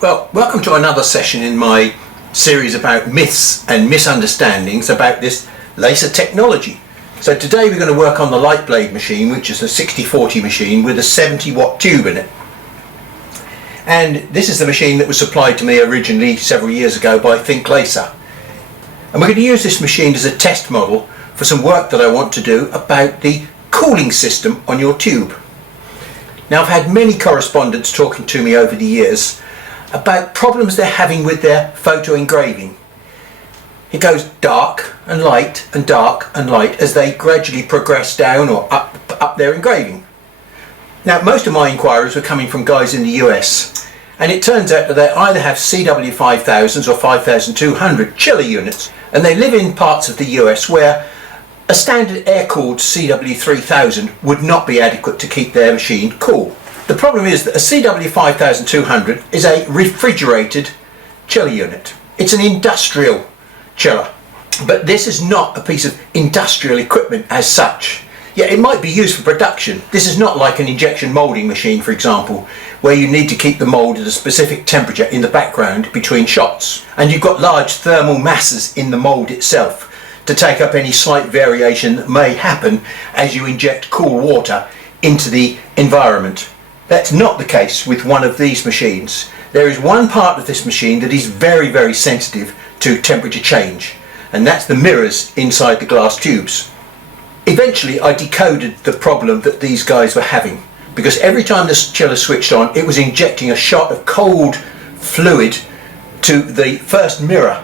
Well, welcome to another session in my series about myths and misunderstandings about this laser technology. So today we're going to work on the light blade machine, which is a 6040 machine with a 70-watt tube in it. And this is the machine that was supplied to me originally several years ago by Think Laser. And we're going to use this machine as a test model for some work that I want to do about the cooling system on your tube. Now, I've had many correspondents talking to me over the years about problems they're having with their photo engraving. It goes dark and light and dark and light as they gradually progress down or up their engraving. Now, most of my inquiries were coming from guys in the US, and it turns out that they either have CW5000s or 5200 chiller units, and they live in parts of the US where a standard air-cooled CW3000 would not be adequate to keep their machine cool. The problem is that a CW5200 is a refrigerated chiller unit. It's an industrial chiller, but this is not a piece of industrial equipment as such. Yet it might be used for production. This is not like an injection moulding machine, for example, where you need to keep the mould at a specific temperature in the background between shots. And you've got large thermal masses in the mould itself to take up any slight variation that may happen as you inject cool water into the environment. That's not the case with one of these machines. There is one part of this machine that is very, very sensitive to temperature change, and that's the mirrors inside the glass tubes. Eventually I decoded the problem that these guys were having, because every time this chiller switched on, it was injecting a shot of cold fluid to the first mirror.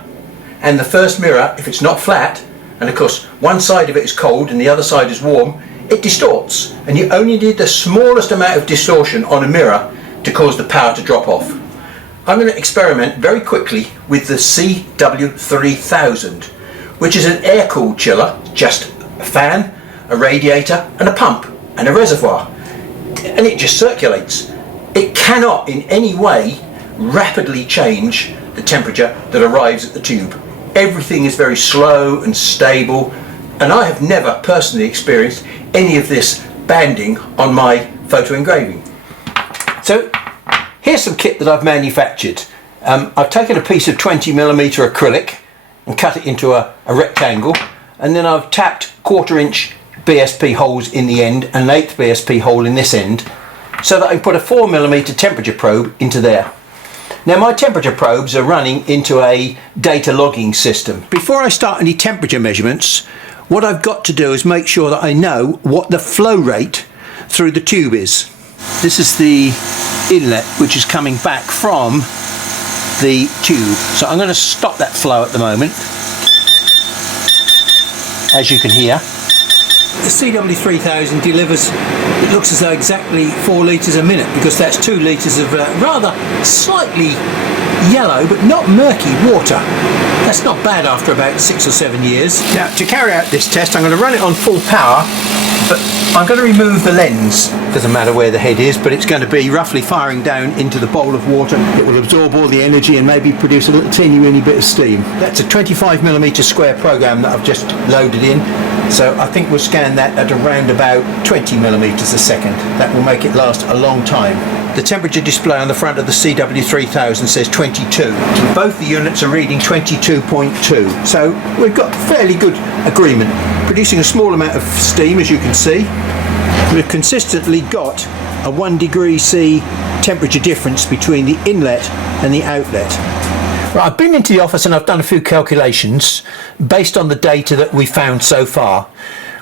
And the first mirror, if it's not flat, and of course one side of it is cold and the other side is warm, it distorts, and you only need the smallest amount of distortion on a mirror to cause the power to drop off. I'm going to experiment very quickly with the CW3000, which is an air-cooled chiller, just a fan, a radiator and a pump and a reservoir, and it just circulates. It cannot in any way rapidly change the temperature that arrives at the tube. Everything is very slow and stable, and I have never personally experienced any of this banding on my photo engraving. So here's some kit that I've manufactured. I've taken a piece of 20mm acrylic and cut it into a rectangle, and then I've tapped 1/4" BSP holes in the end and an 1/8 BSP hole in this end, so that I can put a 4mm temperature probe into there. Now, my temperature probes are running into a data logging system. Before I start any temperature measurements, what I've got to do is make sure that I know what the flow rate through the tube is. This is the inlet which is coming back from the tube. So I'm going to stop that flow at the moment, as you can hear. The CW3000 delivers, it looks as though exactly 4 litres a minute, because that's 2 litres of rather slightly yellow but not murky water. That's not bad after about 6 or 7 years. Now, to carry out this test, I'm going to run it on full power, but I'm going to remove the lens. Doesn't matter where the head is, but it's going to be roughly firing down into the bowl of water. It will absorb all the energy and maybe produce a little teeny weeny bit of steam. That's a 25mm square program that I've just loaded in, so I think we'll scan that at around about 20mm a second. That will make it last a long time. The temperature display on the front of the CW3000 says 22. Both the units are reading 22.2, so we've got fairly good agreement. Producing a small amount of steam, as you can see. We've consistently got a 1 degree C temperature difference between the inlet and the outlet. Right, I've been into the office and I've done a few calculations based on the data that we found so far.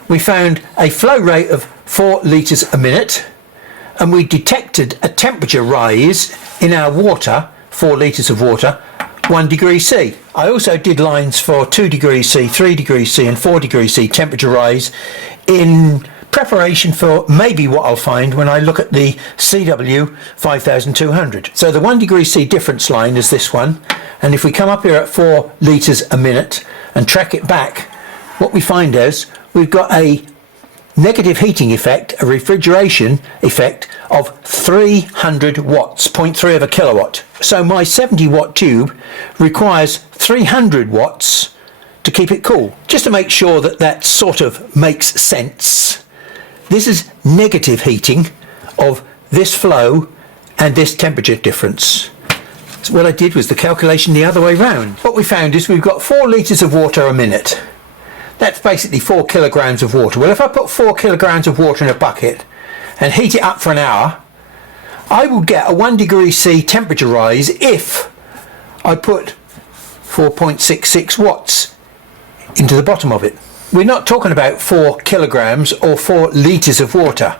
We found a flow rate of 4 litres a minute, and we detected a temperature rise in our water, 4 litres of water, 1 degree C. I also did lines for 2 degrees C, 3 degrees C and 4 degrees C temperature rise in preparation for maybe what I'll find when I look at the CW5200. So the 1 degree C difference line is this one, and if we come up here at 4 litres a minute and track it back, what we find is we've got a negative heating effect, a refrigeration effect of 300 watts, 0.3 of a kilowatt. So my 70-watt tube requires 300 watts to keep it cool. Just to make sure that that sort of makes sense, this is negative heating of this flow and this temperature difference. So what I did was the calculation the other way round. What we found is we've got 4 litres of water a minute. That's basically 4 kilograms of water. Well, if I put 4 kilograms of water in a bucket and heat it up for an hour, I will get a 1 degree C temperature rise if I put 4.66 watts into the bottom of it. We're not talking about 4 kilograms or 4 litres of water,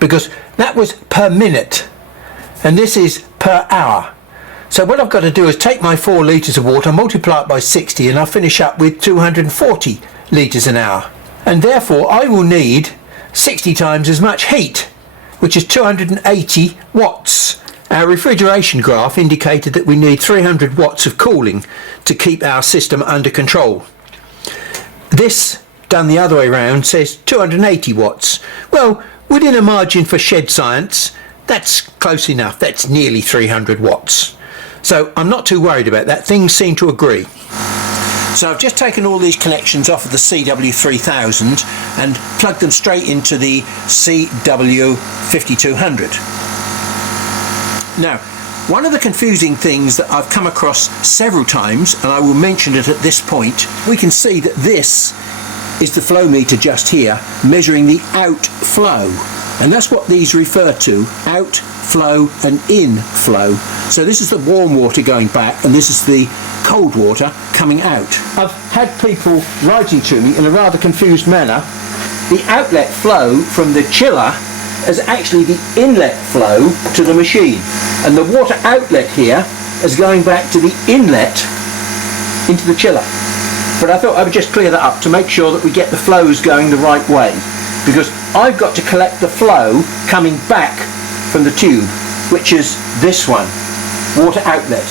because that was per minute and this is per hour. So what I've got to do is take my 4 litres of water, multiply it by 60, and I'll finish up with 240 litres an hour. And therefore I will need 60 times as much heat, which is 280 watts. Our refrigeration graph indicated that we need 300 watts of cooling to keep our system under control. This, done the other way round, says 280 watts. Well, within a margin for shed science, that's close enough. That's nearly 300 watts. So I'm not too worried about that. Things seem to agree. So I've just taken all these connections off of the CW3000 and plugged them straight into the CW5200. Now, one of the confusing things that I've come across several times, and I will mention it at this point, we can see that this is the flow meter just here, measuring the outflow. And that's what these refer to, outflow and inflow. So this is the warm water going back, and this is the cold water coming out. I've had people writing to me in a rather confused manner. The outlet flow from the chiller is actually the inlet flow to the machine, and the water outlet here is going back to the inlet into the chiller. But I thought I would just clear that up to make sure that we get the flows going the right way, because I've got to collect the flow coming back from the tube, which is this one, water outlet,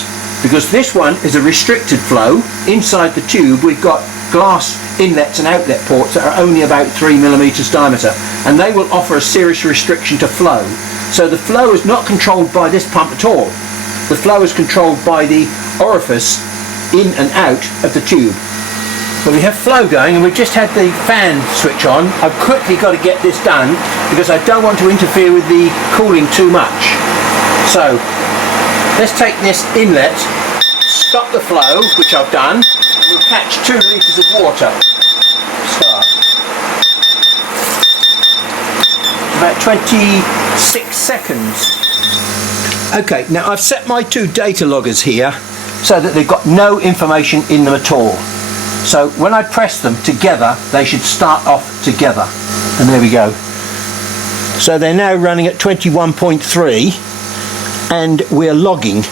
because this one is a restricted flow. Inside the tube we've got glass inlets and outlet ports that are only about 3 millimeters diameter, and they will offer a serious restriction to flow. So the flow is not controlled by this pump at all. The flow is controlled by the orifice in and out of the tube. Well, we have flow going, and we've just had the fan switch on. I've quickly got to get this done because I don't want to interfere with the cooling too much. So let's take this inlet, stop the flow, which I've done, and we'll catch 2 litres of water. Start. About 26 seconds. Okay, now I've set my 2 data loggers here so that they've got no information in them at all. So when I press them together, they should start off together. And there we go. So they're now running at 21.3, and we're logging.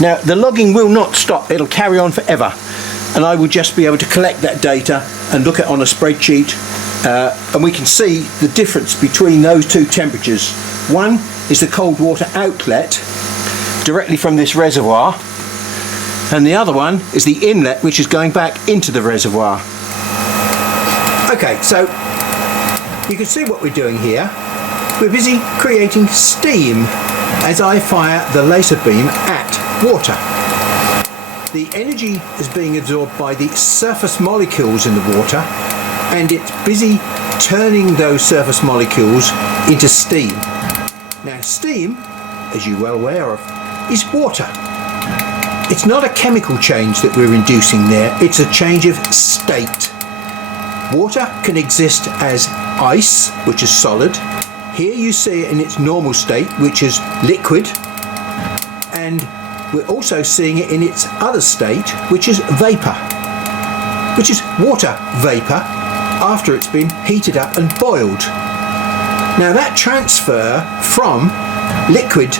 Now the logging will not stop, it'll carry on forever. And I will just be able to collect that data and look at it on a spreadsheet. And we can see the difference between those 2 temperatures. One is the cold water outlet directly from this reservoir, and the other one is the inlet, which is going back into the reservoir. Okay, so you can see what we're doing here. We're busy creating steam as I fire the laser beam at water. The energy is being absorbed by the surface molecules in the water, and it's busy turning those surface molecules into steam. Now steam, as you're well aware of, is water. It's not a chemical change that we're inducing there, it's a change of state. Water can exist as ice, which is solid. Here you see it in its normal state, which is liquid, and we're also seeing it in its other state, which is vapor, which is water vapor after it's been heated up and boiled. Now that transfer from liquid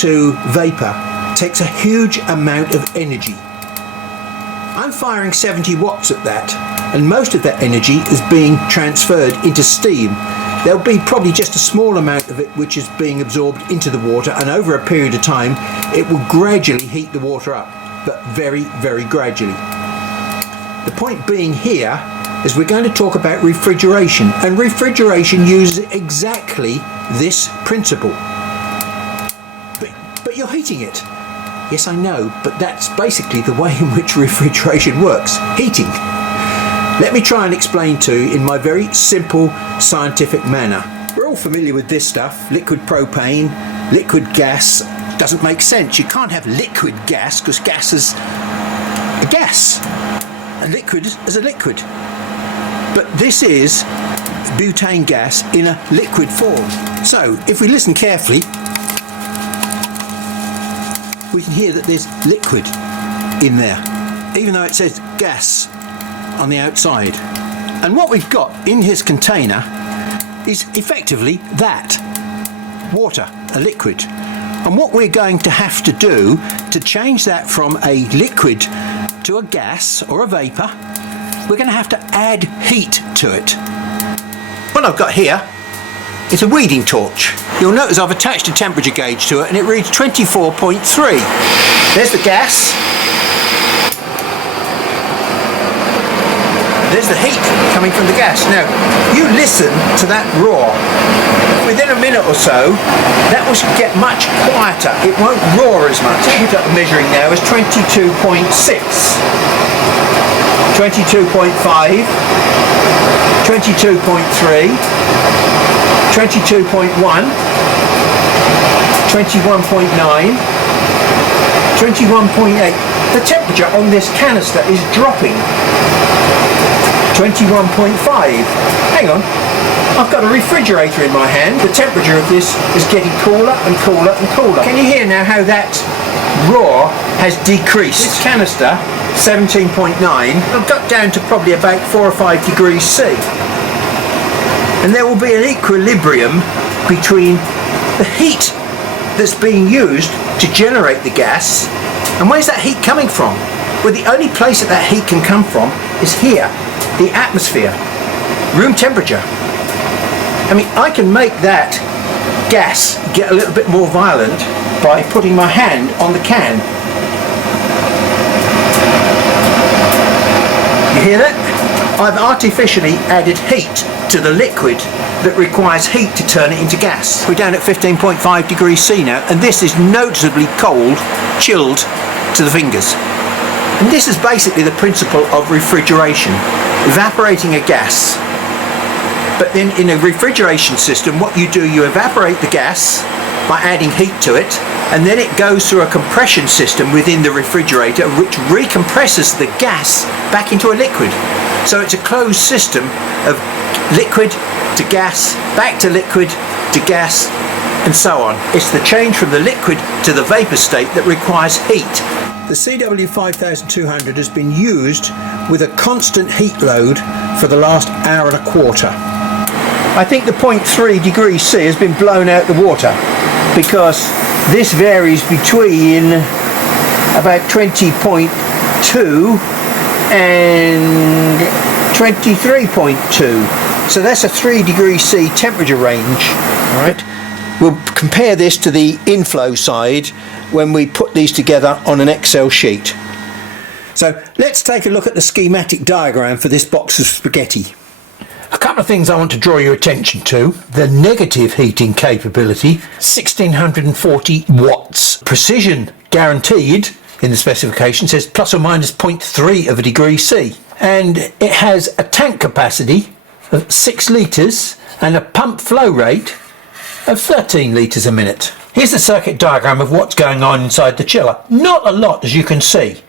to vapor takes a huge amount of energy. I'm firing 70 watts at that, and most of that energy is being transferred into steam. There'll be probably just a small amount of it which is being absorbed into the water, and over a period of time it will gradually heat the water up, but very, very gradually. The point being here is we're going to talk about refrigeration, and refrigeration uses exactly this principle. But you're heating it. Yes, I know, but that's basically the way in which refrigeration works, heating. Let me try and explain to you in my very simple scientific manner. We're all familiar with this stuff, liquid propane, liquid gas, doesn't make sense. You can't have liquid gas because gas is a gas and liquid is a liquid. But this is butane gas in a liquid form. So if we listen carefully, we can hear that there's liquid in there, even though it says gas on the outside. And what we've got in his container is effectively that, water, a liquid. And what we're going to have to do to change that from a liquid to a gas or a vapour, we're going to have to add heat to it. What I've got here is a weeding torch. You'll notice I've attached a temperature gauge to it and it reads 24.3. There's the gas. There's the heat coming from the gas. Now, you listen to that roar. Within a minute or so, that will get much quieter. It won't roar as much. The temperature I'm measuring now is 22.6, 22.5, 22.3, 22.1, 21.9, 21.8. The temperature on this canister is dropping. 21.5. Hang on, I've got a refrigerator in my hand. The temperature of this is getting cooler and cooler and cooler. Can you hear now how that roar has decreased? This canister, 17.9, I've got down to probably about 4 or 5 degrees C. And there will be an equilibrium between the heat that's being used to generate the gas, and where's that heat coming from? Well, the only place that heat can come from is here, the atmosphere, room temperature. I mean, I can make that gas get a little bit more violent by putting my hand on the can. You hear that? I've artificially added heat to the liquid that requires heat to turn it into gas. We're down at 15.5 degrees C now, and this is noticeably cold, chilled to the fingers. And this is basically the principle of refrigeration, evaporating a gas. But then in a refrigeration system, what you do, you evaporate the gas by adding heat to it, and then it goes through a compression system within the refrigerator which recompresses the gas back into a liquid. So it's a closed system of liquid to gas, back to liquid to gas, and so on. It's the change from the liquid to the vapor state that requires heat. The CW5200 has been used with a constant heat load for the last hour and a quarter. I think the 0.3 degrees C has been blown out the water, because this varies between about 20.2 and 23.2. So that's a 3 degrees C temperature range. All right. We'll compare this to the inflow side when we put these together on an Excel sheet. So let's take a look at the schematic diagram for this box of spaghetti. A couple of things I want to draw your attention to. The negative heating capability, 1640 watts. Precision guaranteed in the specification says plus or minus 0.3 of a degree C. And it has a tank capacity of 6 litres and a pump flow rate of 13 litres a minute. Here's the circuit diagram of what's going on inside the chiller. Not a lot, as you can see.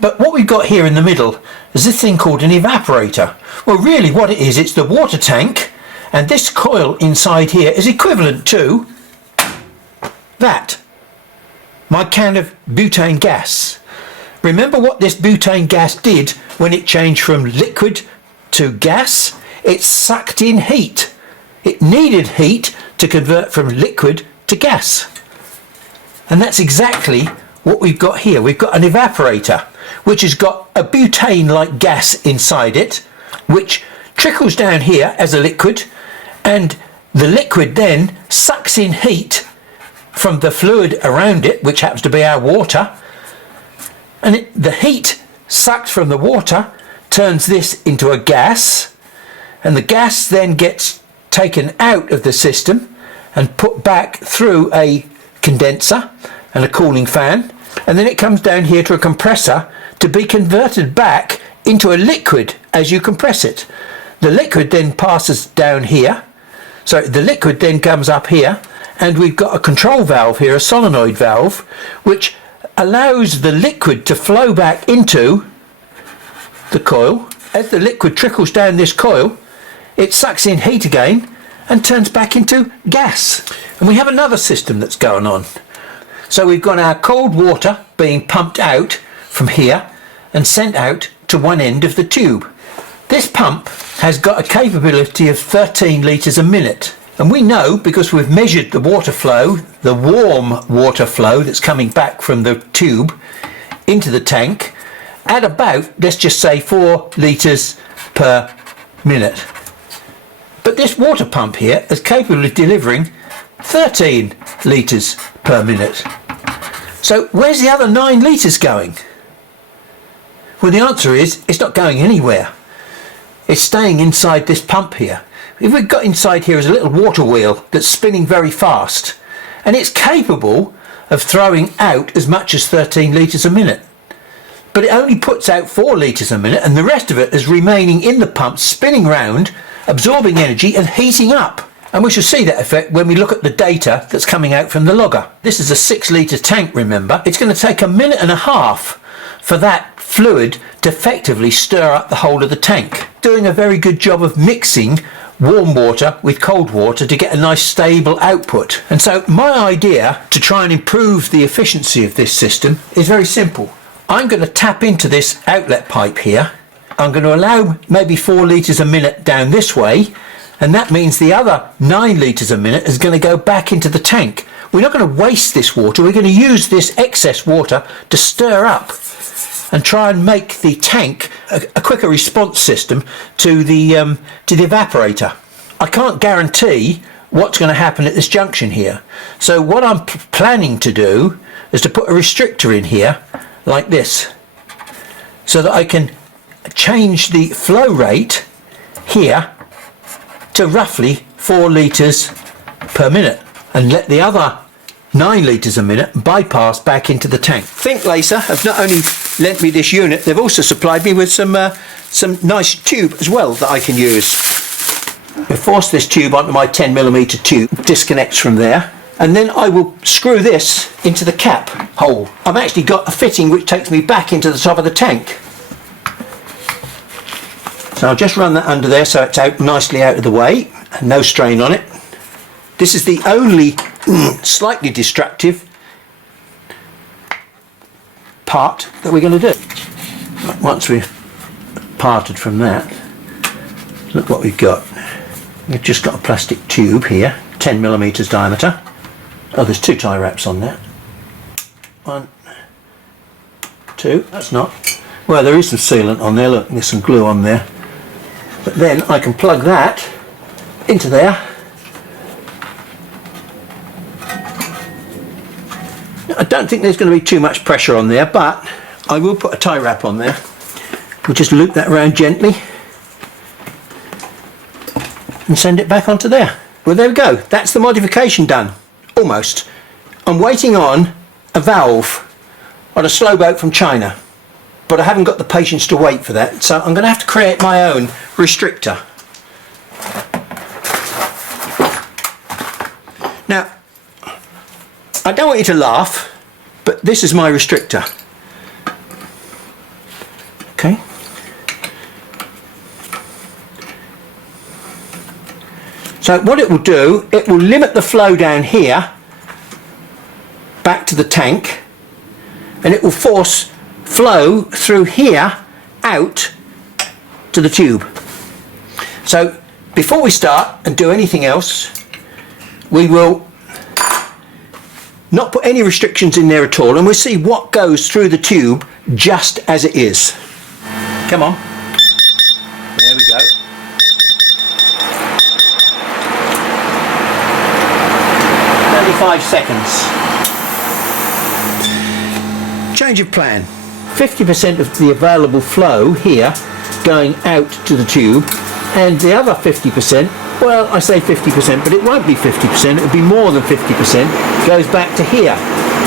But what we've got here in the middle is this thing called an evaporator. Well, really what it is, it's the water tank, and this coil inside here is equivalent to that, my can of butane gas. Remember what this butane gas did when it changed from liquid to gas? It sucked in heat. It needed heat to convert from liquid to gas. And that's exactly what we've got here. We've got an evaporator which has got a butane-like gas inside it, which trickles down here as a liquid, and the liquid then sucks in heat from the fluid around it, which happens to be our water, and the heat sucked from the water turns this into a gas, and the gas then gets taken out of the system and put back through a condenser and a cooling fan, and then it comes down here to a compressor to be converted back into a liquid as you compress it. The liquid then passes down here, so the liquid then comes up here, and we've got a control valve here, a solenoid valve, which allows the liquid to flow back into the coil. As the liquid trickles down this coil, it sucks in heat again and turns back into gas. And we have another system that's going on. So we've got our cold water being pumped out from here and sent out to one end of the tube. This pump has got a capability of 13 litres a minute. And we know, because we've measured the water flow, the warm water flow that's coming back from the tube into the tank, at about, let's just say, 4 litres per minute. But this water pump here is capable of delivering 13 litres per minute. So where's the other 9 litres going? Well, the answer is it's not going anywhere. It's staying inside this pump here. If we've got inside here is a little water wheel that's spinning very fast, and it's capable of throwing out as much as 13 litres a minute. But it only puts out 4 litres a minute, and the rest of it is remaining in the pump, spinning round, absorbing energy and heating up. And we shall see that effect when we look at the data that's coming out from the logger. This is a 6 litre tank, remember. It's going to take 1.5 minutes for that fluid to effectively stir up the whole of the tank, doing a very good job of mixing warm water with cold water to get a nice stable output. And so my idea to try and improve the efficiency of this system is very simple. I'm going to tap into this outlet pipe here. I'm going to allow maybe 4 litres a minute down this way, and that means the other 9 litres a minute is going to go back into the tank. We're not going to waste this water, we're going to use this excess water to stir up and try and make the tank a quicker response system to the evaporator. I can't guarantee what's going to happen at this junction here. So what I'm planning to do is to put a restrictor in here like this, so that I can change the flow rate here to roughly 4 litres per minute and let the other 9 litres a minute bypass back into the tank. Think Laser have not only lent me this unit, they've also supplied me with some nice tube as well that I can use. I force this tube onto my 10mm tube, disconnects from there, and then I will screw this into the cap hole. I've actually got a fitting which takes me back into the top of the tank. So I'll just run that under there so it's out nicely out of the way and no strain on it. This is the only slightly destructive part that we're going to do. Once we've parted from that, look what we've got. We've just got a plastic tube here, 10mm diameter. Oh, there's 2 tie wraps on there. 1, 2, that's not. Well, there is some sealant on there, look, there's some glue on there. But then I can plug that into there. I don't think there's going to be too much pressure on there, but I will put a tie wrap on there. We'll just loop that around gently and send it back onto there. Well, there we go. That's the modification done. Almost. I'm waiting on a valve on a slow boat from China, but I haven't got the patience to wait for that, so I'm going to have to create my own restrictor. Now, I don't want you to laugh, but this is my restrictor. Okay. So what it will do, it will limit the flow down here back to the tank, and it will force flow through here out to the tube. So before we start and do anything else, we will not put any restrictions in there at all, and we'll see what goes through the tube just as it is. Come on. There we go. 35 seconds. Change of plan. 50% of the available flow here going out to the tube, and the other 50%, well, I say 50%, but it won't be 50%, it'll be more than 50%, goes back to here,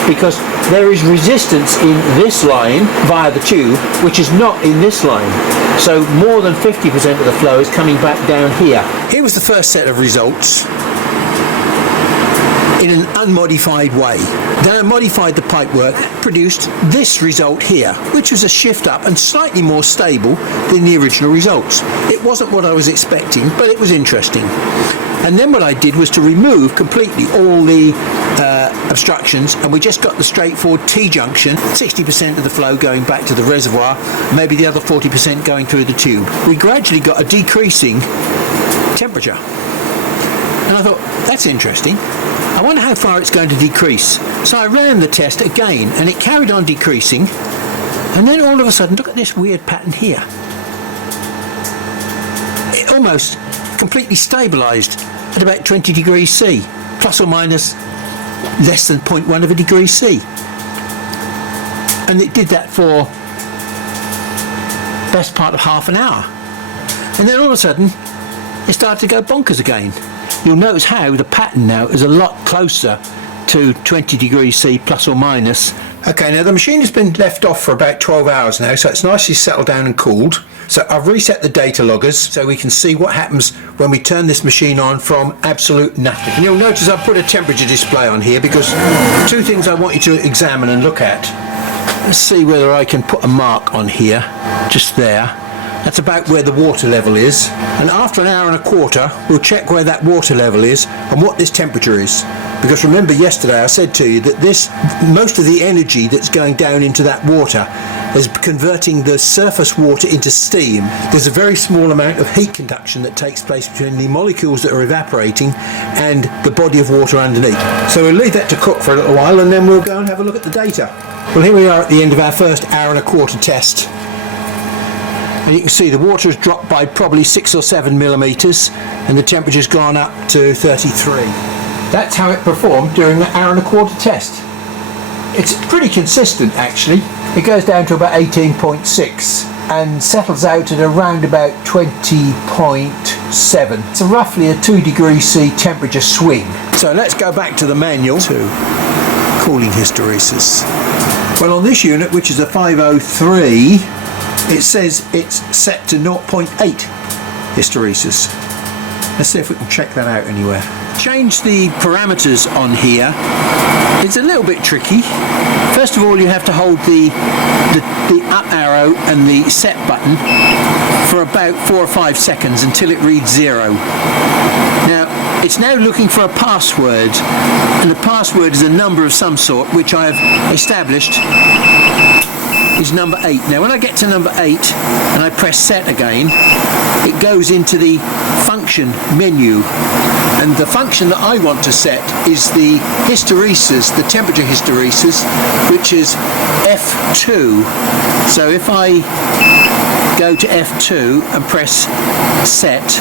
because there is resistance in this line via the tube, which is not in this line. So more than 50% of the flow is coming back down here. Here was the first set of results. in an unmodified way. Then I modified the pipework, produced this result here, which was a shift up and slightly more stable than the original results. It wasn't what I was expecting, but it was interesting. And then what I did was to remove completely all the obstructions, and we just got the straightforward T-junction, 60% of the flow going back to the reservoir, maybe the other 40% going through the tube. We gradually got a decreasing temperature. And I thought, that's interesting. I wonder how far it's going to decrease. So I ran the test again, and it carried on decreasing. And then all of a sudden, look at this weird pattern here. It almost completely stabilised at about 20 degrees C, plus or minus less than 0.1 of a degree C. And it did that for best part of half an hour. And then all of a sudden, it started to go bonkers again. You'll notice how the pattern now is a lot closer to 20 degrees C plus or minus. Okay, now the machine has been left off for about 12 hours now, so it's nicely settled down and cooled. So I've reset the data loggers so we can see what happens when we turn this machine on from absolute nothing. And you'll notice I've put a temperature display on here because two things I want you to examine and look at. Let's see whether I can put a mark on here, just there. That's about where the water level is, and after an hour and a quarter we'll check where that water level is and what this temperature is, because remember yesterday I said to you that most of the energy that's going down into that water is converting the surface water into steam. There's a very small amount of heat conduction that takes place between the molecules that are evaporating and the body of water underneath. So we'll leave that to cook for a little while and then we'll go and have a look at the data. Well, here we are at the end of our first hour and a quarter test. And you can see the water has dropped by probably 6 or 7 millimeters and the temperature's gone up to 33. That's how it performed during the hour and a quarter test. It's pretty consistent actually. It goes down to about 18.6 and settles out at around about 20.7. It's roughly a 2 degrees C temperature swing. So let's go back to the manual to cooling hysteresis. Well, on this unit, which is a 503, it says it's set to 0.8 hysteresis. Let's see if we can check that out anywhere. Change the parameters on here. It's a little bit tricky. First of all, you have to hold the up arrow and the set button for about 4 or 5 seconds until it reads 0. Now, it's now looking for a password, and the password is a number of some sort, which I have established is number 8. Now when I get to number 8 and I press set again, it goes into the function menu, and the function that I want to set is the hysteresis, the temperature hysteresis, which is F2. So if I go to F2 and press set,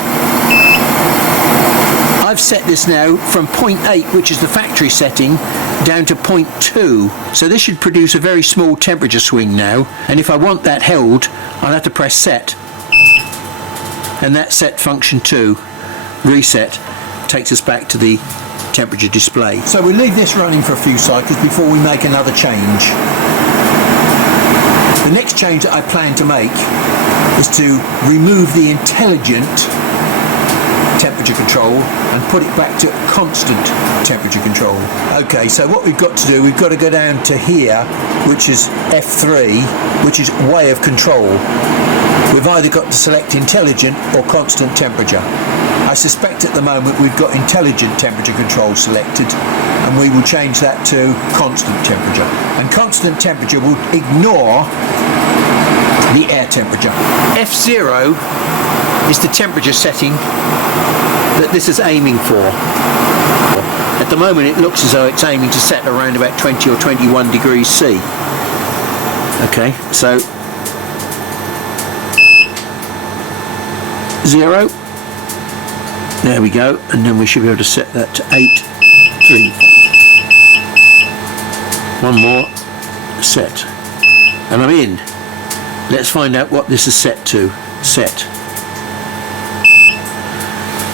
I've set this now from 0.8, which is the factory setting, down to 0.2. So this should produce a very small temperature swing now, and if I want that held, I'll have to press set. And that set function 2, reset, takes us back to the temperature display. So we'll leave this running for a few cycles before we make another change. The next change that I plan to make is to remove the intelligent temperature control and put it back to constant temperature control. Okay, so what we've got to do, we've got to go down to here, which is F3, which is way of control. We've either got to select intelligent or constant temperature. I suspect at the moment we've got intelligent temperature control selected, and we will change that to constant temperature. And constant temperature will ignore the air temperature. F0 is the temperature setting that this is aiming for. At the moment it looks as though it's aiming to set around about 20 or 21 degrees C. Okay, so 0, there we go, and then we should be able to set that to 8, 3. One more, set, and I'm in. Let's find out what this is set to. Set.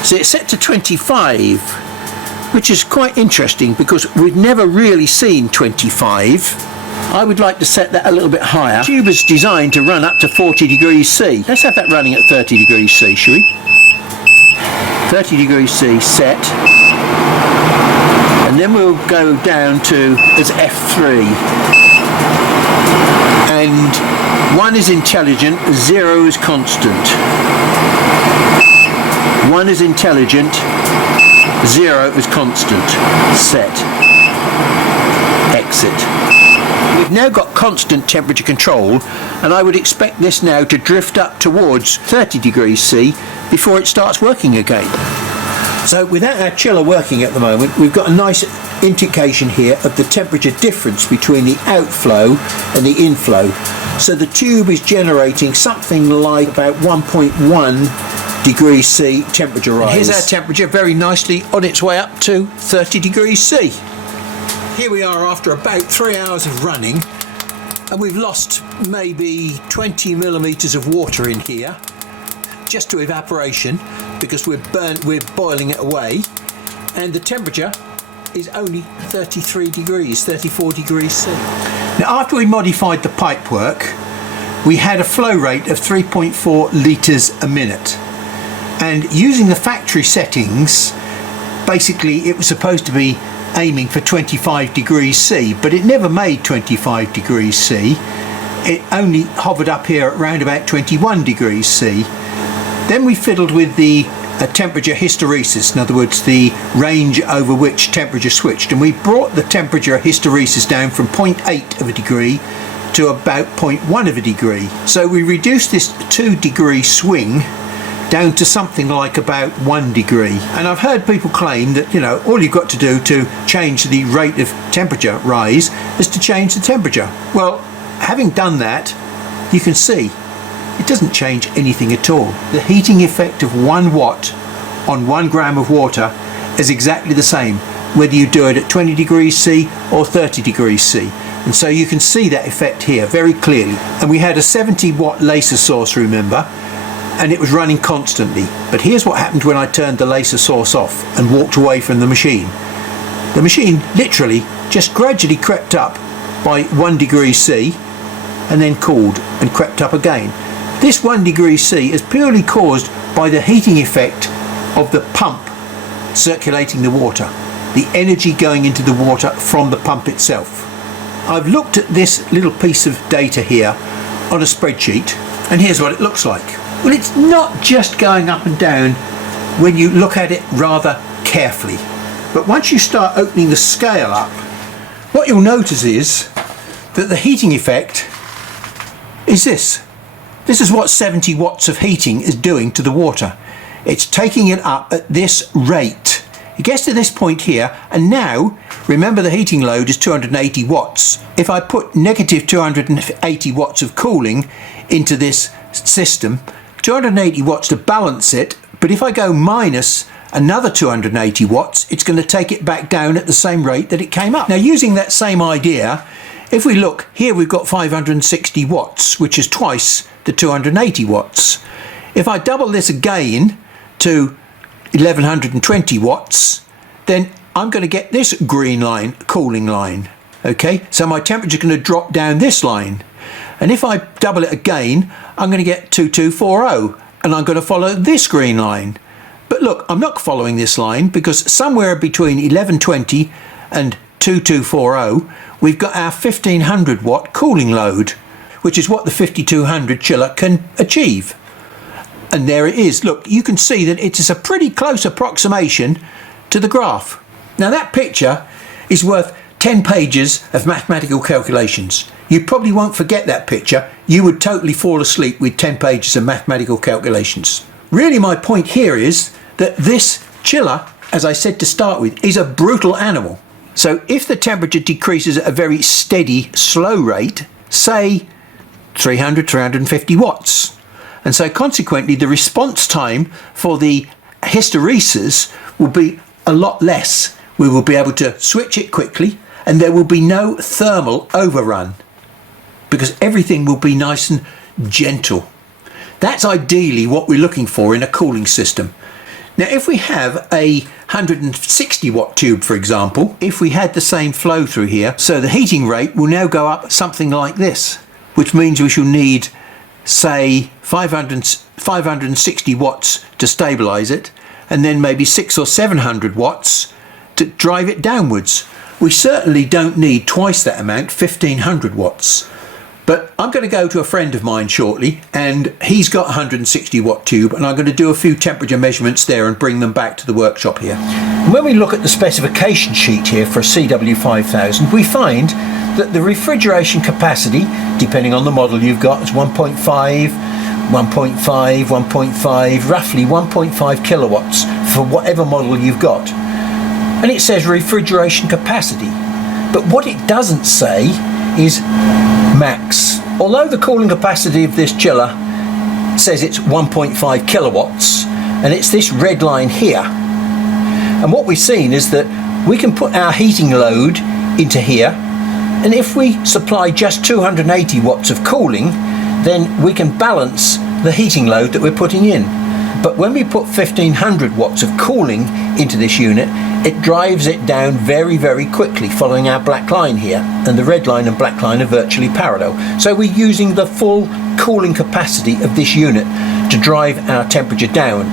So it's set to 25, which is quite interesting because we've never really seen 25. I would like to set that a little bit higher. The tube is designed to run up to 40 degrees C. Let's have that running at 30 degrees C, shall we? 30 degrees C, set. And and then we'll go down to as F3. And 1 is intelligent, 0 is constant. 1 is intelligent, 0 is constant. Set. Exit. We've now got constant temperature control, and I would expect this now to drift up towards 30 degrees C before it starts working again. So without our chiller working at the moment, we've got a nice indication here of the temperature difference between the outflow and the inflow. So the tube is generating something like about 1.1 degrees C temperature rise. And here's our temperature very nicely on its way up to 30 degrees C. Here we are after about 3 hours of running, and we've lost maybe 20 millimetres of water in here just to evaporation, because we're boiling it away, and the temperature is only 33 degrees, 34 degrees C. Now, after we modified the pipework, we had a flow rate of 3.4 litres a minute, and using the factory settings, basically it was supposed to be aiming for 25 degrees C, but it never made 25 degrees C. It only hovered up here at around about 21 degrees C. Then we fiddled with the temperature hysteresis, in other words the range over which temperature switched, and we brought the temperature hysteresis down from 0.8 of a degree to about 0.1 of a degree. So we reduced this 2 degree swing down to something like about 1 degree. And I've heard people claim that, you know, all you've got to do to change the rate of temperature rise is to change the temperature. Well, having done that, you can see it doesn't change anything at all. The heating effect of 1 watt on 1 gram of water is exactly the same, whether you do it at 20 degrees C or 30 degrees C. And so you can see that effect here very clearly. And we had a 70 watt laser source, remember, and it was running constantly. But here's what happened when I turned the laser source off and walked away from the machine. The machine literally just gradually crept up by 1 degree C and then cooled and crept up again. This 1 degree C is purely caused by the heating effect of the pump circulating the water, the energy going into the water from the pump itself. I've looked at this little piece of data here on a spreadsheet, and here's what it looks like. Well, it's not just going up and down when you look at it rather carefully, but once you start opening the scale up, what you'll notice is that the heating effect is this. This is what 70 watts of heating is doing to the water. It's taking it up at this rate. It gets to this point here, and now, remember the heating load is 280 watts. If I put negative 280 watts of cooling into this system, 280 watts to balance it, but if I go minus another 280 watts, it's going to take it back down at the same rate that it came up. Now, using that same idea, if we look here, we've got 560 watts, which is twice the 280 watts. If I double this again to 1120 watts, then I'm going to get this green line, cooling line. Okay, so my temperature is going to drop down this line. And if I double it again, I'm going to get 2240, and I'm going to follow this green line. But look, I'm not following this line, because somewhere between 1120 and 2240, we've got our 1500 watt cooling load, which is what the 5200 chiller can achieve. And there it is. Look, you can see that it is a pretty close approximation to the graph. Now, that picture is worth 10 pages of mathematical calculations. You probably won't forget that picture. You would totally fall asleep with 10 pages of mathematical calculations. Really, my point here is that this chiller, as I said to start with, is a brutal animal. So if the temperature decreases at a very steady, slow rate, say 300, 350 watts, and so consequently the response time for the hysteresis will be a lot less. We will be able to switch it quickly, and there will be no thermal overrun, because everything will be nice and gentle. That's ideally what we're looking for in a cooling system. Now, if we have a 160 watt tube, for example, if we had the same flow through here, so the heating rate will now go up something like this, which means we shall need, say, 560 watts to stabilize it, and then maybe 600 or 700 watts to drive it downwards. We certainly don't need twice that amount, 1500 watts. But I'm going to go to a friend of mine shortly, and he's got a 160 watt tube, and I'm going to do a few temperature measurements there and bring them back to the workshop here. And when we look at the specification sheet here for a CW5000, we find that the refrigeration capacity, depending on the model you've got, is 1.5, 1.5, 1.5, roughly 1.5 kilowatts for whatever model you've got. And it says refrigeration capacity, but what it doesn't say is max. Although the cooling capacity of this chiller says it's 1.5 kilowatts, and it's this red line here, and what we've seen is that we can put our heating load into here, and if we supply just 280 watts of cooling, then we can balance the heating load that we're putting in. But when we put 1500 watts of cooling into this unit, it drives it down very, very quickly, following our black line here, and the red line and black line are virtually parallel. So we're using the full cooling capacity of this unit to drive our temperature down.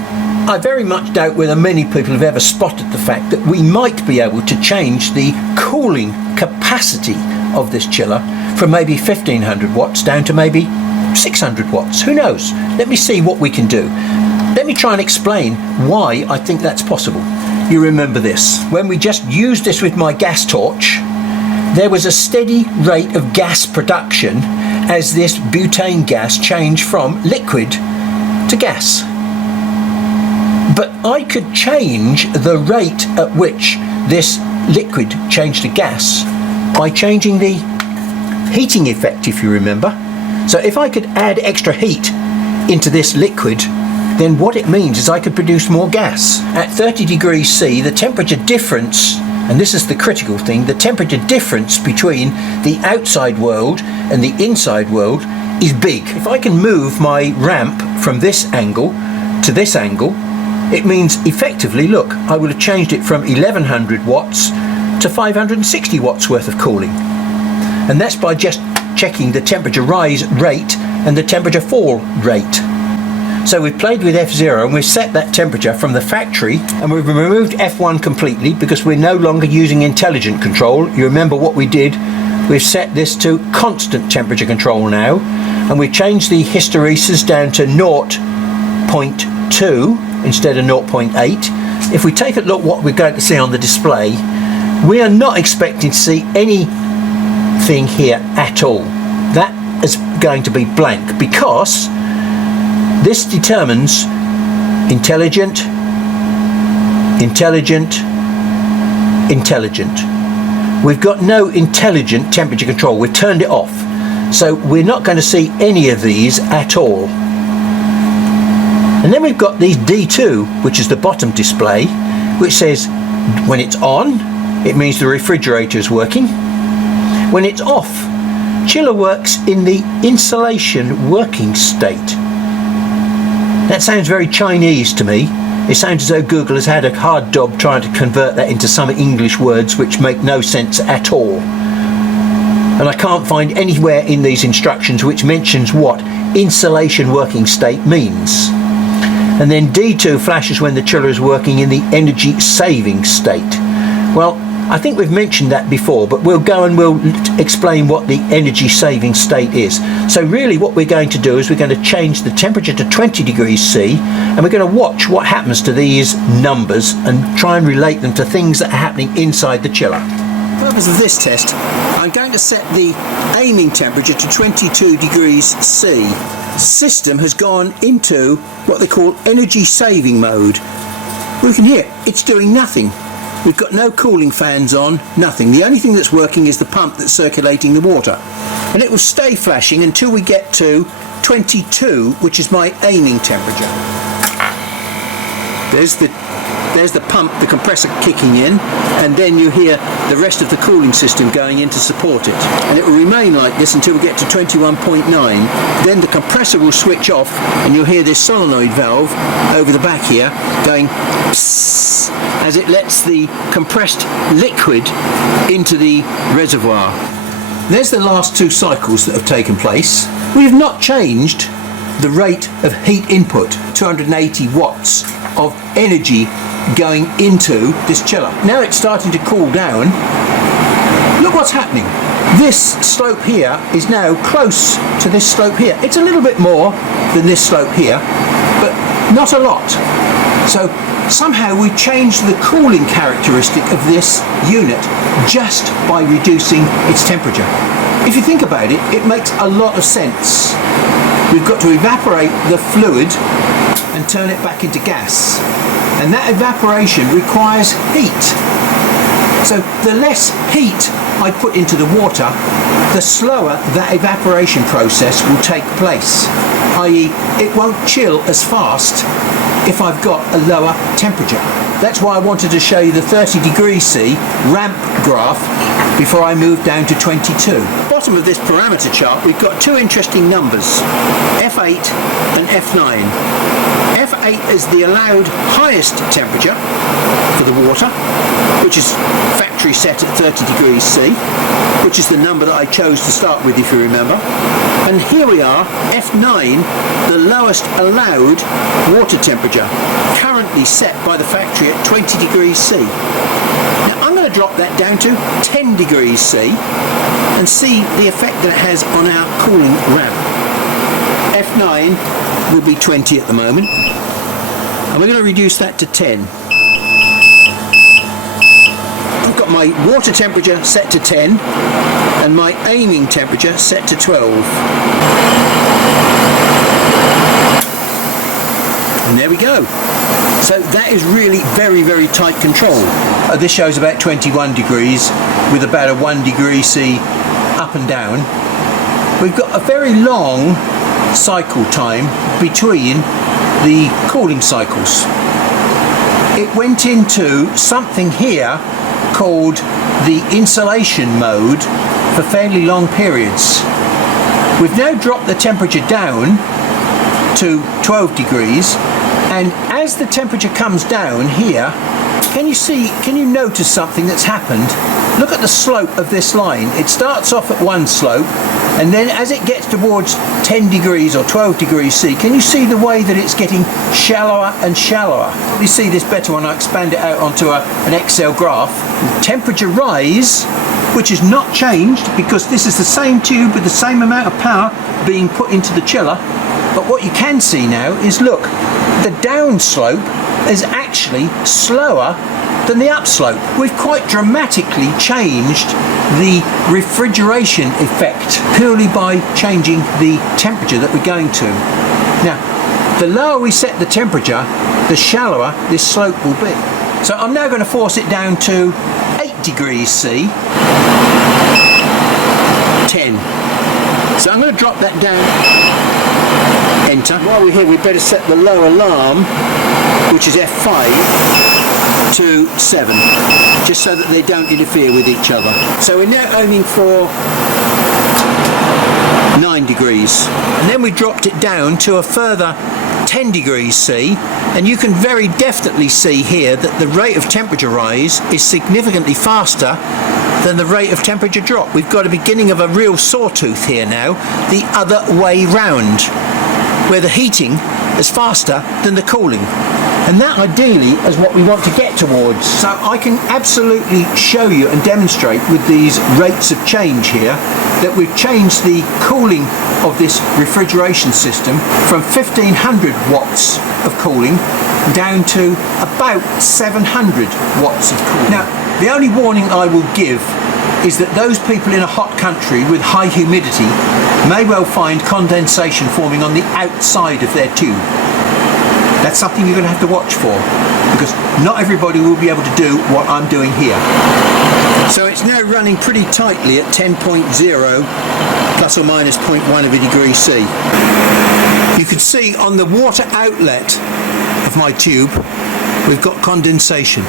I very much doubt whether many people have ever spotted the fact that we might be able to change the cooling capacity of this chiller from maybe 1500 watts down to maybe 600 watts. Who knows? Let me see what we can do. Let me try and explain why I think that's possible. You remember this. When we just used this with my gas torch, there was a steady rate of gas production as this butane gas changed from liquid to gas. But I could change the rate at which this liquid changed to gas by changing the heating effect, if you remember. So if I could add extra heat into this liquid, then what it means is I could produce more gas. At 30 degrees C, the temperature difference, and this is the critical thing, the temperature difference between the outside world and the inside world is big. If I can move my ramp from this angle to this angle, it means effectively, look, I would have changed it from 1100 watts to 560 watts worth of cooling. And that's by just checking the temperature rise rate and the temperature fall rate. So we've played with F0 and we've set that temperature from the factory, and we've removed F1 completely because we're no longer using intelligent control. You remember what we did? We've set this to constant temperature control now, and we've changed the hysteresis down to 0.2 instead of 0.8. If we take a look what we're going to see on the display, we are not expecting to see anything here at all. That is going to be blank because this determines intelligent, intelligent, intelligent. We've got no intelligent temperature control. We've turned it off. So we're not going to see any of these at all. And then we've got these D2, which is the bottom display, which says when it's on, it means the refrigerator is working. When it's off, chiller works in the insulation working state. That sounds very Chinese to me. It sounds as though Google has had a hard job trying to convert that into some English words which make no sense at all. And I can't find anywhere in these instructions which mentions what insulation working state means. And then D2 flashes when the chiller is working in the energy saving state. Well, I think we've mentioned that before, but we'll go and we'll explain what the energy saving state is. So really what we're going to do is we're going to change the temperature to 20 degrees C, and we're going to watch what happens to these numbers and try and relate them to things that are happening inside the chiller. For the purpose of this test, I'm going to set the aiming temperature to 22 degrees C. The system has gone into what they call energy saving mode. We can hear it's doing nothing. We've got no cooling fans on, nothing. The only thing that's working is the pump that's circulating the water. And it will stay flashing until we get to 22, which is my aiming temperature. There's the pump, the compressor kicking in, and then you hear the rest of the cooling system going in to support it. And it will remain like this until we get to 21.9. Then the compressor will switch off, and you'll hear this solenoid valve over the back here going psss, as it lets the compressed liquid into the reservoir. There's the last two cycles that have taken place. We have not changed the rate of heat input, 280 watts of energy going into this chiller. Now it's starting to cool down. Look what's happening. This slope here is now close to this slope here. It's a little bit more than this slope here, but not a lot. So somehow we changed the cooling characteristic of this unit just by reducing its temperature. If you think about it, it makes a lot of sense. We've got to evaporate the fluid and turn it back into gas. And that evaporation requires heat. So the less heat I put into the water, the slower that evaporation process will take place. I.e., it won't chill as fast if I've got a lower temperature. That's why I wanted to show you the 30 degrees C ramp graph before I move down to 22. Bottom of this parameter chart, we've got two interesting numbers, F8 and F9. F8 is the allowed highest temperature for the water, which is factory set at 30 degrees C, which is the number that I chose to start with, if you remember. And here we are, F9, the lowest allowed water temperature, currently set by the factory at 20 degrees C. Now I'm going to drop that down to 10 degrees C and see the effect that it has on our cooling ramp. F9 will be 20 at the moment, and we're going to reduce that to 10. I've got my water temperature set to 10 and my aiming temperature set to 12. And there we go. So that is really very, very tight control. This shows about 21 degrees with about a 1 degree C up and down. We've got a very long cycle time between the cooling cycles. It went into something here called the insulation mode for fairly long periods. We've now dropped the temperature down to 12 degrees, and as the temperature comes down here, can you notice something that's happened? Look at the slope of this line. It starts off at one slope, and then as it gets towards 10 degrees or 12 degrees C, can you see the way that it's getting shallower and shallower? You see this better when I expand it out onto an Excel graph. Temperature rise, which is not changed because this is the same tube with the same amount of power being put into the chiller. But what you can see now is, look, the down slope is actually slower than the upslope. We've quite dramatically changed the refrigeration effect purely by changing the temperature that we're going to. Now, the lower we set the temperature, the shallower this slope will be. So I'm now going to force it down to 8 degrees C, 10. So I'm going to drop that down, enter. While we're here, we better set the low alarm, which is F5, to 7, just so that they don't interfere with each other. So we're now aiming for 9 degrees, and then we dropped it down to a further 10 degrees C, and you can very definitely see here that the rate of temperature rise is significantly faster than the rate of temperature drop. We've got a beginning of a real sawtooth here now, the other way round, where the heating is faster than the cooling. And that ideally is what we want to get towards. So I can absolutely show you and demonstrate with these rates of change here that we've changed the cooling of this refrigeration system from 1500 watts of cooling down to about 700 watts of cooling. Now, the only warning I will give is that those people in a hot country with high humidity may well find condensation forming on the outside of their tube. That's something you're going to have to watch for, because not everybody will be able to do what I'm doing here. So it's now running pretty tightly at 10.0 plus or minus 0.1 of a degree C. You can see on the water outlet of my tube we've got condensation.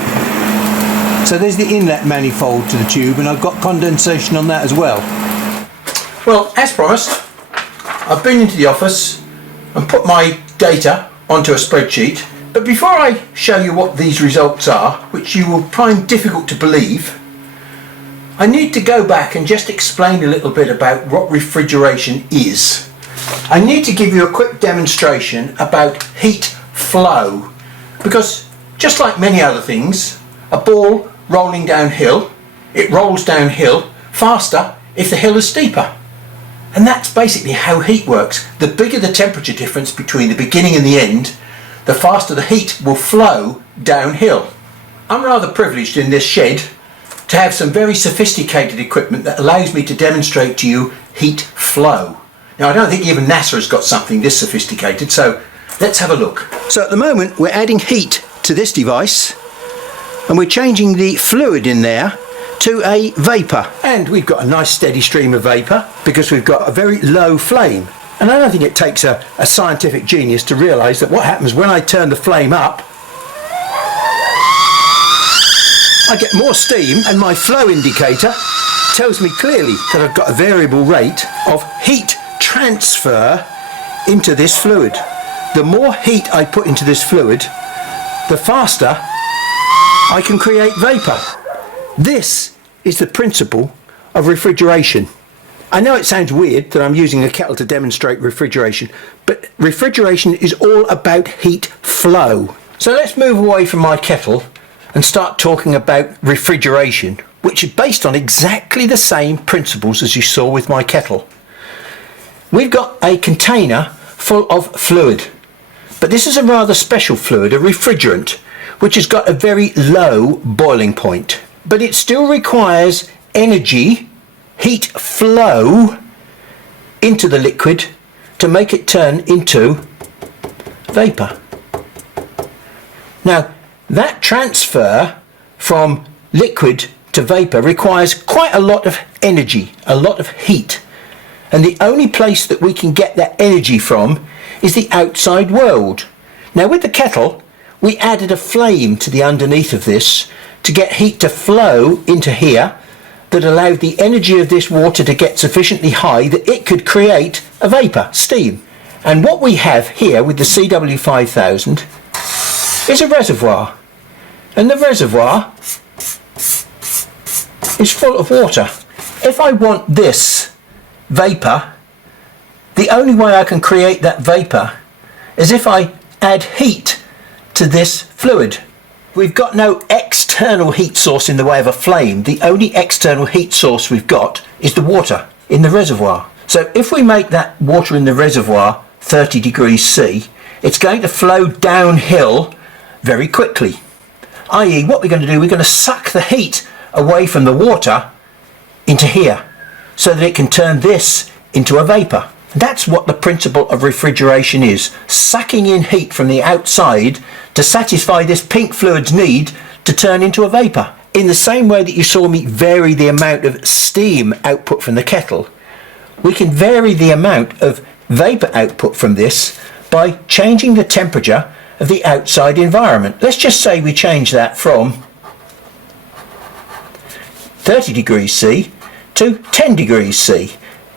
So there's the inlet manifold to the tube, and I've got condensation on that as well. Well, as promised, I've been into the office and put my data onto a spreadsheet, but before I show you what these results are, which you will find difficult to believe, I need to go back and just explain a little bit about what refrigeration is. I need to give you a quick demonstration about heat flow Because just like many other things, a ball rolling downhill, it rolls downhill faster if the hill is steeper. And that's basically how heat works. The bigger the temperature difference between the beginning and the end, the faster the heat will flow downhill. I'm rather privileged in this shed to have some very sophisticated equipment that allows me to demonstrate to you heat flow. Now, I don't think even NASA has got something this sophisticated, so let's have a look. So at the moment we're adding heat to this device and we're changing the fluid in there to a vapour. And we've got a nice steady stream of vapour because we've got a very low flame. And I don't think it takes a scientific genius to realise that what happens when I turn the flame up, I get more steam, and my flow indicator tells me clearly that I've got a variable rate of heat transfer into this fluid. The more heat I put into this fluid, the faster I can create vapour. This is the principle of refrigeration. I know it sounds weird that I'm using a kettle to demonstrate refrigeration, but refrigeration is all about heat flow. So let's move away from my kettle and start talking about refrigeration, which is based on exactly the same principles as you saw with my kettle. We've got a container full of fluid, but this is a rather special fluid, a refrigerant, which has got a very low boiling point. But it still requires energy, heat flow into the liquid to make it turn into vapour. Now, that transfer from liquid to vapour requires quite a lot of energy, a lot of heat. And the only place that we can get that energy from is the outside world. Now, with the kettle, we added a flame to the underneath of this to get heat to flow into here that allowed the energy of this water to get sufficiently high that it could create a vapour, steam. And what we have here with the CW5000 is a reservoir. And the reservoir is full of water. If I want this vapour, the only way I can create that vapour is if I add heat to this fluid. We've got no external heat source in the way of a flame. The only external heat source we've got is the water in the reservoir. So if we make that water in the reservoir 30 degrees C, it's going to flow downhill very quickly. I.e., what we're going to do, we're going to suck the heat away from the water into here so that it can turn this into a vapour. That's what the principle of refrigeration is, sucking in heat from the outside to satisfy this pink fluid's need to turn into a vapour. In the same way that you saw me vary the amount of steam output from the kettle, we can vary the amount of vapour output from this by changing the temperature of the outside environment. Let's just say we change that from 30 degrees C to 10 degrees C.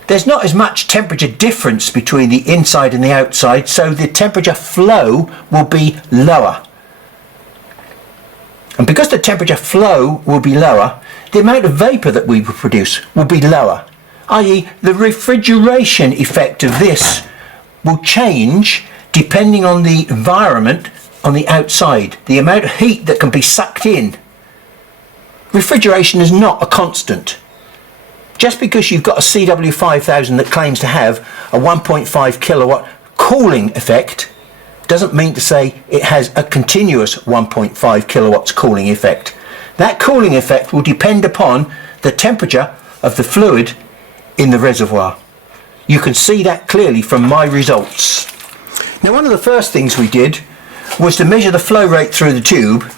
There's not as much temperature difference between the inside and the outside, so the temperature flow will be lower. And because the temperature flow will be lower, the amount of vapour that we will produce will be lower. I.e., the refrigeration effect of this will change depending on the environment on the outside, the amount of heat that can be sucked in. Refrigeration is not a constant. Just because you've got a CW5000 that claims to have a 1.5 kilowatt cooling effect doesn't mean to say it has a continuous 1.5 kilowatts cooling effect. That cooling effect will depend upon the temperature of the fluid in the reservoir. You can see that clearly from my results. Now, one of the first things we did was to measure the flow rate through the tube,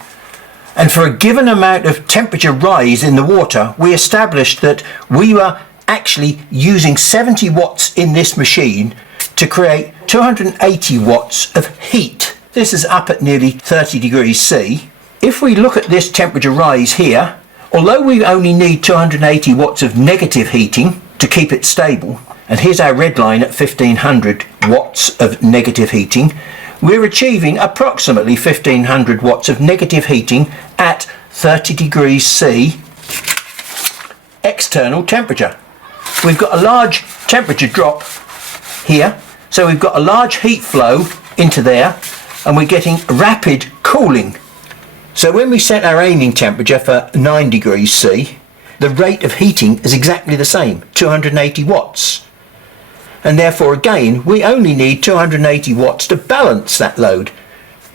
and for a given amount of temperature rise in the water, we established that we were actually using 70 watts in this machine to create 280 watts of heat. This is up at nearly 30 degrees C. If we look at this temperature rise here, although we only need 280 watts of negative heating to keep it stable, and here's our red line at 1500 watts of negative heating, we're achieving approximately 1500 watts of negative heating at 30 degrees C external temperature. We've got a large temperature drop here, so we've got a large heat flow into there, and we're getting rapid cooling. So when we set our aiming temperature for 9 degrees C, the rate of heating is exactly the same, 280 watts. And therefore again, we only need 280 watts to balance that load.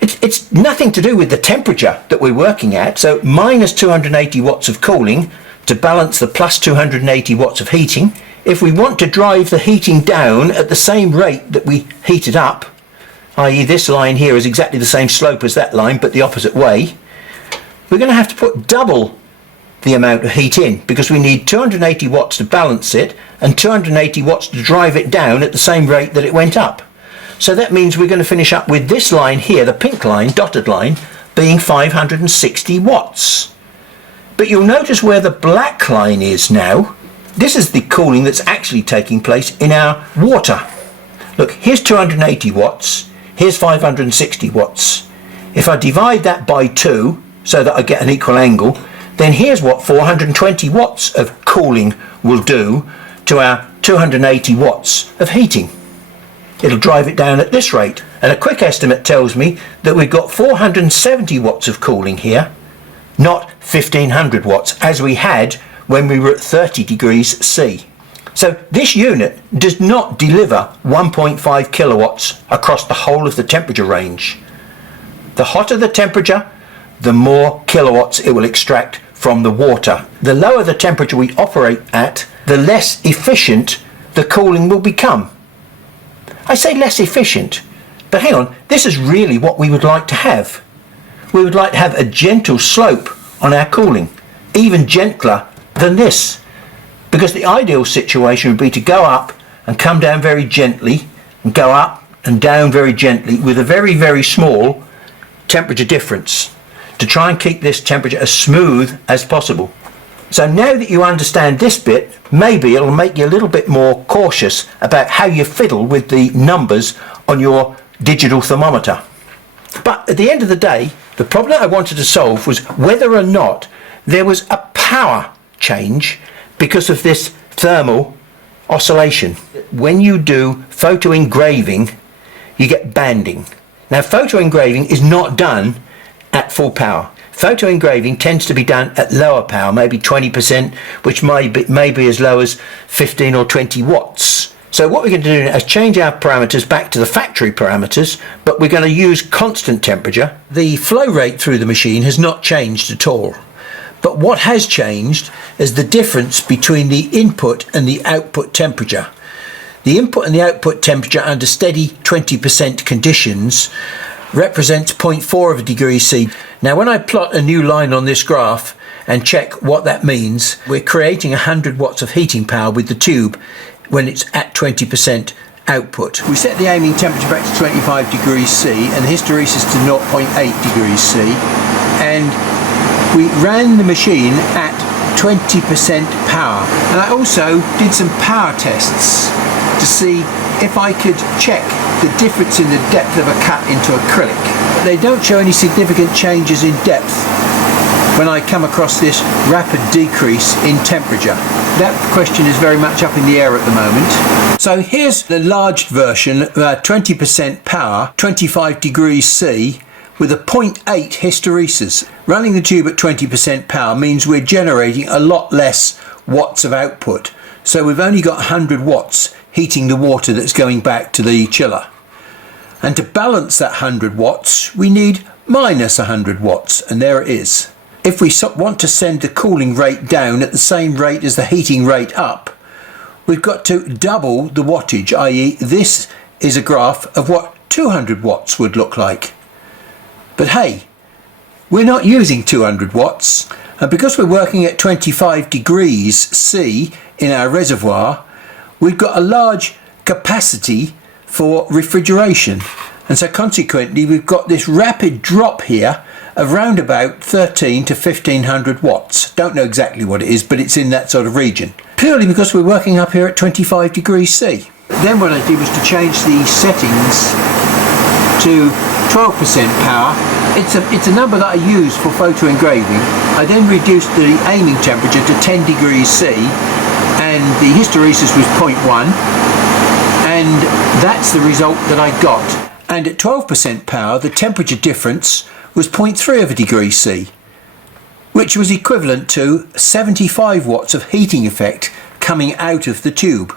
It's nothing to do with the temperature that we're working at, so minus 280 watts of cooling to balance the plus 280 watts of heating. If we want to drive the heating down at the same rate that we heat it up, i.e. this line here is exactly the same slope as that line but the opposite way, we're going to have to put double the amount of heat in, because we need 280 watts to balance it and 280 watts to drive it down at the same rate that it went up. So that means we're going to finish up with this line here, the pink line, dotted line, being 560 watts. But you'll notice where the black line is now. This is the cooling that's actually taking place in our water. Look, here's 280 watts, here's 560 watts. If I divide that by 2 so that I get an equal angle, then here's what 420 watts of cooling will do to our 280 watts of heating. It'll drive it down at this rate. And a quick estimate tells me that we've got 470 watts of cooling here, not 1500 watts, as we had when we were at 30 degrees C. So this unit does not deliver 1.5 kilowatts across the whole of the temperature range. The hotter the temperature, the more kilowatts it will extract from the water. The lower the temperature we operate at, the less efficient the cooling will become. I say less efficient, but hang on, this is really what we would like to have. We would like to have a gentle slope on our cooling, even gentler than this, because the ideal situation would be to go up and come down very gently, and go up and down very gently with a very, very small temperature difference, to try and keep this temperature as smooth as possible. So now that you understand this bit, maybe it'll make you a little bit more cautious about how you fiddle with the numbers on your digital thermometer. But at the end of the day, the problem that I wanted to solve was whether or not there was a power change because of this thermal oscillation. When you do photo engraving, you get banding. Now, photo engraving is not done at full power. Photo engraving tends to be done at lower power, maybe 20%, which may be as low as 15 or 20 watts. So what we're going to do now is change our parameters back to the factory parameters, but we're going to use constant temperature. The flow rate through the machine has not changed at all. But what has changed is the difference between the input and the output temperature. The input and the output temperature under steady 20% conditions represents 0.4 of a degree C. Now when I plot a new line on this graph and check what that means, we're creating 100 watts of heating power with the tube when it's at 20% output. We set the aiming temperature back to 25 degrees C and the hysteresis to 0.8 degrees C, and we ran the machine at 20% power. And I also did some power tests to see if I could check the difference in the depth of a cut into acrylic. They don't show any significant changes in depth when I come across this rapid decrease in temperature. That question is very much up in the air at the moment. So here's the large version of 20% power, 25 degrees C, with a 0.8 hysteresis. Running the tube at 20% power means we're generating a lot less watts of output. So we've only got 100 watts heating the water that's going back to the chiller. And to balance that 100 watts, we need minus 100 watts, and there it is. If we want to send the cooling rate down at the same rate as the heating rate up, we've got to double the wattage, i.e. this is a graph of what 200 watts would look like. But hey, we're not using 200 watts, and because we're working at 25 degrees C in our reservoir, we've got a large capacity for refrigeration, and so consequently we've got this rapid drop here of around about 13 to 1500 watts. Don't know exactly what it is, but it's in that sort of region, purely because we're working up here at 25 degrees C. Then what I did was to change the settings to 12% power. It's a number that I use for photo engraving. I then reduced the aiming temperature to 10 degrees C, and the hysteresis was 0.1, and that's the result that I got. and at 12% power the temperature difference was 0.3 of a degree C, which was equivalent to 75 watts of heating effect coming out of the tube.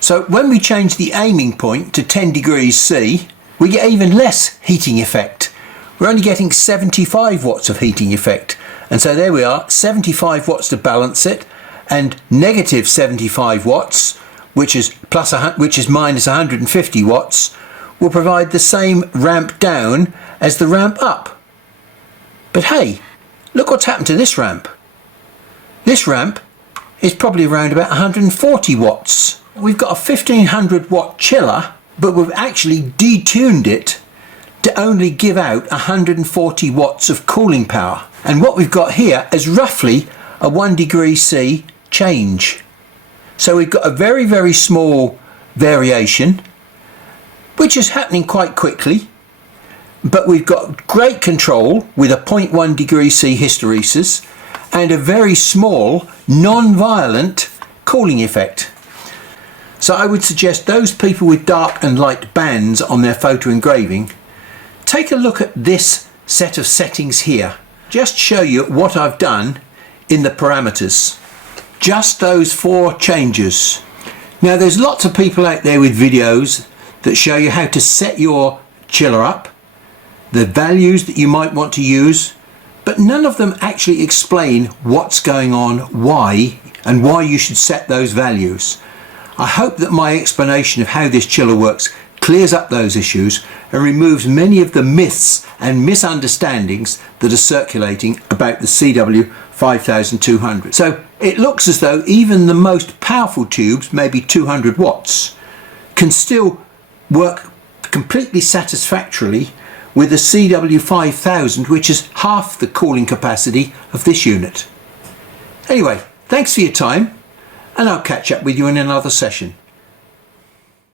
So when we change the aiming point to 10 degrees C, we get even less heating effect. We're only getting 75 watts of heating effect. And so there we are, 75 watts to balance it, and negative 75 watts, which is minus 150 watts, will provide the same ramp down as the ramp up. But hey, look what's happened to this ramp. This ramp is probably around about 140 watts. We've got a 1500 watt chiller, but we've actually detuned it to only give out 140 watts of cooling power. And what we've got here is roughly a 1 degree C change. So we've got a very, very small variation, which is happening quite quickly, but we've got great control with a 0.1 degree C hysteresis and a very small non-violent cooling effect. So I would suggest those people with dark and light bands on their photo engraving, take a look at this set of settings here. Just show you what I've done in the parameters. Just those 4 changes. Now there's lots of people out there with videos that show you how to set your chiller up, the values that you might want to use, but none of them actually explain what's going on, why, and why you should set those values. I hope that my explanation of how this chiller works clears up those issues and removes many of the myths and misunderstandings that are circulating about the CW5200. So it looks as though even the most powerful tubes, maybe 200 watts, can still work completely satisfactorily with the CW5000, which is half the cooling capacity of this unit. Anyway, thanks for your time, and I'll catch up with you in another session.